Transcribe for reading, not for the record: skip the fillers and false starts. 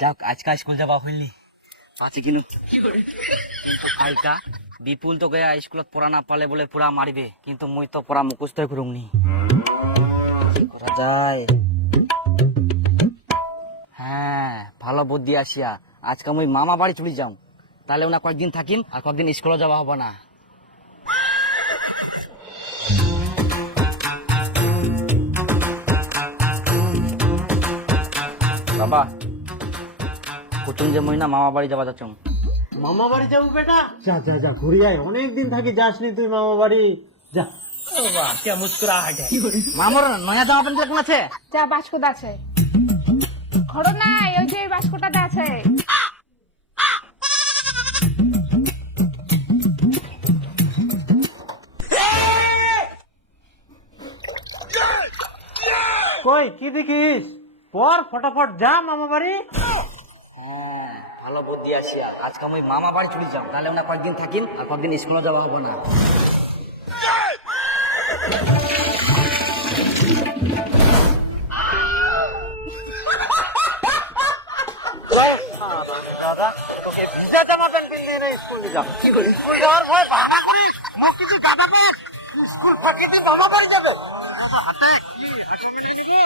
যাক আজকে স্কুল যাবা হইলি আছে কিনু কালকা বিপুল তো গয়া স্কুলত পড়া না পালে বলে পুরা মারিবে, কিন্তু মুই তো পড়া মুখস্থ করুমনি। কি করা যায়? হ্যাঁ, ভালো বুদ্ধি আসিয়া আজকে মুই মামা বাড়ি চলে যাও, তাহলে ওনা কয়েকদিন থাকিম আর কয়েকদিন স্কুলে যাওয়া হবে না। বাবা কুটুম যে মুই না মামা বাড়ি যাবা যাচ্ছ। মামা বাড়ি যাবো বেটা? যা যা যা ঘুরে আয়, অনেকদিন থাকি যাসনি তুই মামা বাড়ি, যা। মামার নয়া জামা প্যান্ট কেমন আছে? যা বাস্কট আছে, ঘর নাই, ওই যে বাস্কটাতে আছে। কই কি দেখিস? পর ফটাফট যা মামা বাড়ি। হ্যাঁ, ভালো বুদ্ধি আসিয়া আজকে আমি মামা বাড়ি চলে যাও, তাহলে ওনা কয়েকদিন থাকিম আর কয়েকদিন স্কুলে যাওয়া হবে না। দাদা তোকে ভিজা জামা প্যান্ট পিন্দিয়ে নে স্কুলে যা। কি করি? স্কুল যাওয়ার ভয় ভাড়া করিস, মুখ কিছু গাদা কর, স্কুল ফাঁকি দিয়ে মামা বাড়ি যাবে। হাতে কি আসামি নিয়ে নিবি?